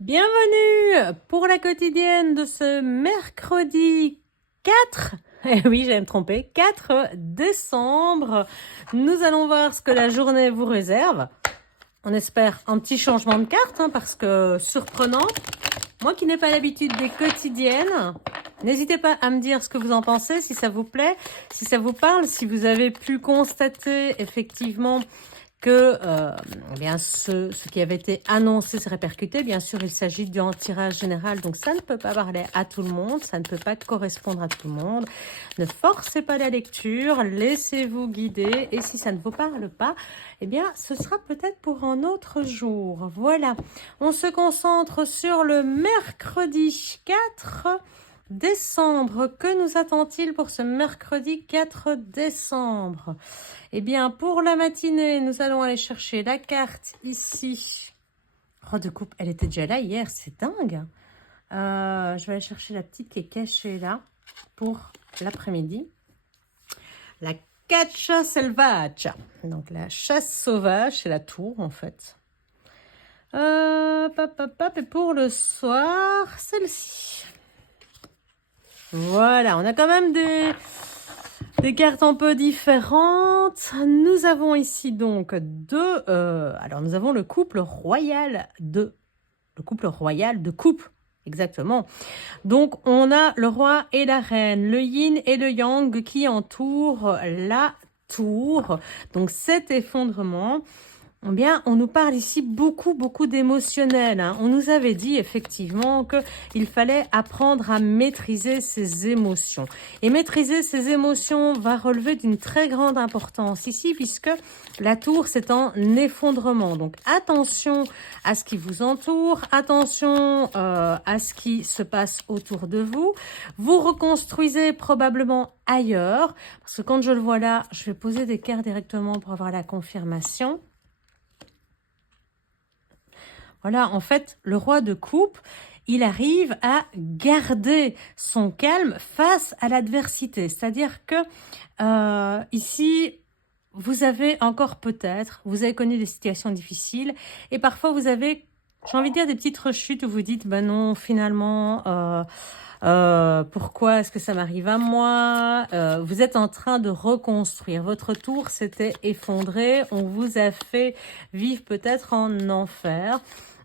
Bienvenue pour la quotidienne de ce mercredi 4, eh oui, j'allais me tromper, 4 décembre. Nous allons voir ce que la journée vous réserve. On espère un petit changement de carte, parce que surprenant. Moi qui n'ai pas l'habitude des quotidiennes, n'hésitez pas à me dire ce que vous en pensez, si ça vous plaît, si ça vous parle, si vous avez pu constater effectivement que eh bien ce qui avait été annoncé s'est répercuté. Bien sûr, il s'agit d'un tirage général, donc ça ne peut pas parler à tout le monde, ça ne peut pas correspondre à tout le monde. Ne forcez pas la lecture, laissez-vous guider, et si ça ne vous parle pas, eh bien, ce sera peut-être pour un autre jour. Voilà, on se concentre sur le mercredi 4 décembre. Que nous attend-il pour ce mercredi 4 décembre? Eh bien, pour la matinée, nous allons aller chercher la carte ici. Roi de coupe, elle était déjà là hier, c'est dingue. Je vais aller chercher la petite qui est cachée là pour l'après-midi. La caccia selvaggia. Donc la chasse sauvage, c'est la tour en fait. Et pour le soir, celle-ci. Voilà, on a quand même des cartes un peu différentes. Nous avons ici donc alors nous avons le couple royal de coupe, exactement. Donc on a le roi et la reine, le yin et le yang qui entourent la tour. Donc cet effondrement, eh bien, on nous parle ici beaucoup d'émotionnel. On nous avait dit effectivement qu'il fallait apprendre à maîtriser ses émotions. Et maîtriser ses émotions va relever d'une très grande importance ici, puisque la tour, c'est un effondrement. Donc, attention à ce qui vous entoure, attention à ce qui se passe autour de vous. Vous reconstruisez probablement ailleurs, parce que quand je le vois là, je vais poser des cartes directement pour avoir la confirmation. Voilà, en fait, le roi de coupe, il arrive à garder son calme face à l'adversité. C'est-à-dire que ici, vous avez encore peut-être, vous avez connu des situations difficiles et parfois vous avez, j'ai envie de dire, des petites rechutes où vous dites, ben non, finalement, pourquoi est-ce que ça m'arrive à moi? Vous êtes en train de reconstruire. Votre tour s'était effondré. On vous a fait vivre peut-être en enfer.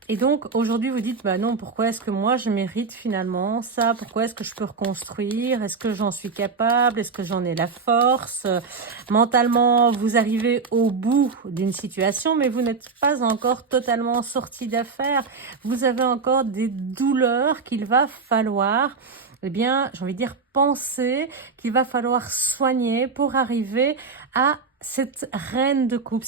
Et donc, aujourd'hui, vous dites, bah non, pourquoi est-ce que moi, je mérite finalement ça? Pourquoi est-ce que je peux reconstruire? Est-ce que j'en suis capable? Est-ce que j'en ai la force? Mentalement, vous arrivez au bout d'une situation, mais vous n'êtes pas encore totalement sorti d'affaire. Vous avez encore des douleurs qu'il va falloir, eh bien, j'ai envie de dire, penser, qu'il va falloir soigner pour arriver à cette reine de coupe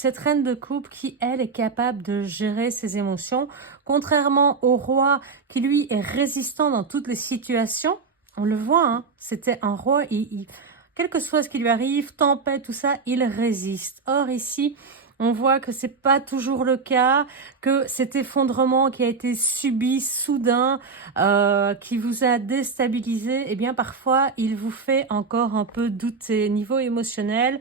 qui, elle, est capable de gérer ses émotions, contrairement au roi qui, lui, est résistant dans toutes les situations. On le voit, c'était un roi, quel que soit ce qui lui arrive, tempête, tout ça, il résiste. Or, ici, on voit que c'est pas toujours le cas, que cet effondrement qui a été subi soudain, qui vous a déstabilisé, eh bien parfois il vous fait encore un peu douter. Niveau émotionnel,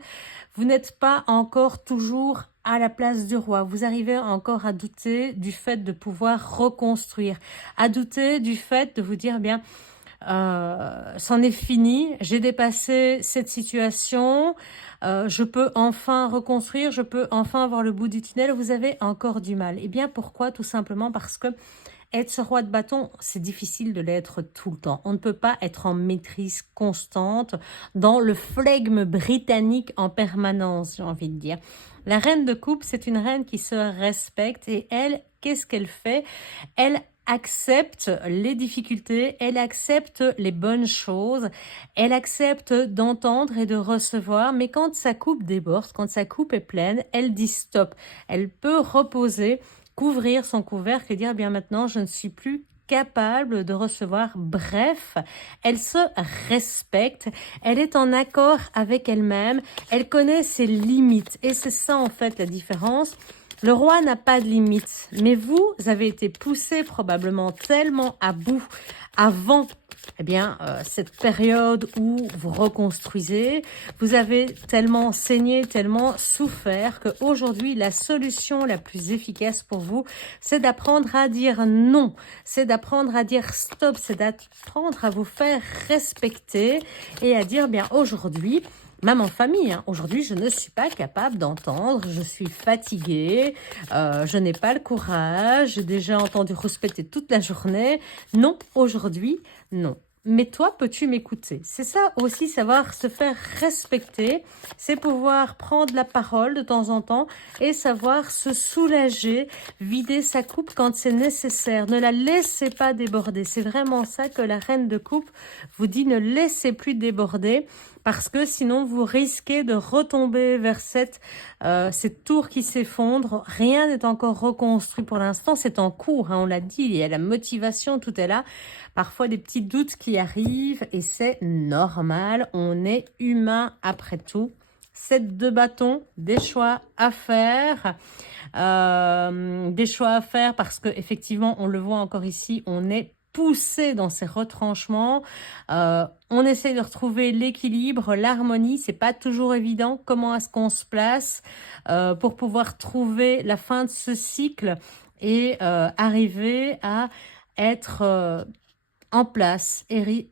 vous n'êtes pas encore toujours à la place du roi. Vous arrivez encore à douter du fait de pouvoir reconstruire, à douter du fait de vous dire, eh bien, c'en est fini, j'ai dépassé cette situation, je peux enfin reconstruire, je peux enfin voir le bout du tunnel. Vous avez encore du mal. Eh bien, pourquoi? Tout simplement parce que être ce roi de bâton, c'est difficile de l'être tout le temps. On ne peut pas être en maîtrise constante, dans le flegme britannique en permanence, j'ai envie de dire. La reine de coupe, c'est une reine qui se respecte et elle, qu'est-ce qu'elle fait? Elle accepte les difficultés, elle accepte les bonnes choses, elle accepte d'entendre et de recevoir, mais quand sa coupe déborde, quand sa coupe est pleine, elle dit stop. Elle peut reposer, couvrir son couvercle et dire, bien maintenant, je ne suis plus capable de recevoir. Bref, elle se respecte, elle est en accord avec elle-même, elle connaît ses limites. Et c'est ça, en fait, la différence. Le roi n'a pas de limite, mais vous avez été poussé probablement tellement à bout avant cette période où vous reconstruisez. Vous avez tellement saigné, tellement souffert qu'aujourd'hui, la solution la plus efficace pour vous, c'est d'apprendre à dire non, c'est d'apprendre à dire stop, c'est d'apprendre à vous faire respecter et à dire, bien aujourd'hui, même en famille, aujourd'hui, je ne suis pas capable d'entendre, je suis fatiguée, je n'ai pas le courage, j'ai déjà entendu rouspéter toute la journée. Non, aujourd'hui, non. Mais toi, peux-tu m'écouter? C'est ça aussi, savoir se faire respecter, c'est pouvoir prendre la parole de temps en temps et savoir se soulager, vider sa coupe quand c'est nécessaire. Ne la laissez pas déborder. C'est vraiment ça que la reine de coupe vous dit, ne laissez plus déborder parce que sinon vous risquez de retomber vers cette tour qui s'effondre. Rien n'est encore reconstruit pour l'instant, c'est en cours, hein, on l'a dit, il y a la motivation, tout est là. Parfois des petits doutes qui arrivent et c'est normal, on est humain après tout. 7 de bâton, des choix à faire. Des choix à faire parce que effectivement, on le voit encore ici, on est poussé dans ces retranchements. On essaie de retrouver l'équilibre, l'harmonie. C'est pas toujours évident. Comment est-ce qu'on se place pour pouvoir trouver la fin de ce cycle et arriver à être en place,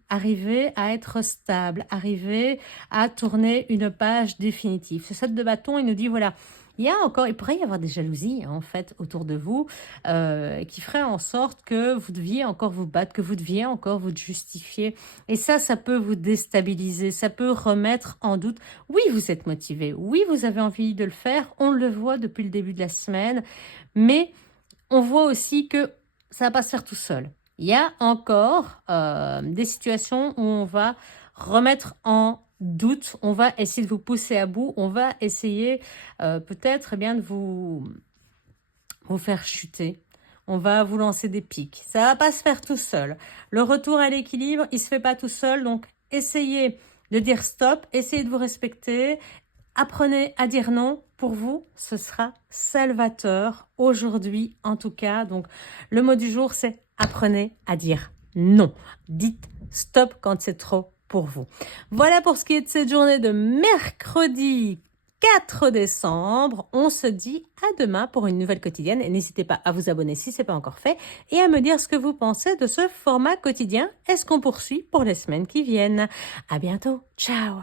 arriver à être stable, arriver à tourner une page définitive. Ce 7 de bâton, il nous dit, voilà, il pourrait y avoir des jalousies, hein, en fait, autour de vous, qui feraient en sorte que vous deviez encore vous battre, que vous deviez encore vous justifier. Et ça peut vous déstabiliser, ça peut remettre en doute. Oui, vous êtes motivé, oui, vous avez envie de le faire, on le voit depuis le début de la semaine, mais on voit aussi que ça va pas se faire tout seul. Il y a encore des situations où on va remettre en doute, on va essayer de vous pousser à bout, on va essayer peut-être bien de vous faire chuter. On va vous lancer des pics. Ça va pas se faire tout seul. Le retour à l'équilibre, il se fait pas tout seul. Donc, essayez de dire stop, essayez de vous respecter. Apprenez à dire non. Pour vous, ce sera salvateur aujourd'hui, en tout cas. Donc, le mot du jour, c'est apprenez à dire non. Dites stop quand c'est trop pour vous. Voilà pour ce qui est de cette journée de mercredi 4 décembre. On se dit à demain pour une nouvelle quotidienne. Et n'hésitez pas à vous abonner si ce n'est pas encore fait et à me dire ce que vous pensez de ce format quotidien. Est-ce qu'on poursuit pour les semaines qui viennent? À bientôt. Ciao.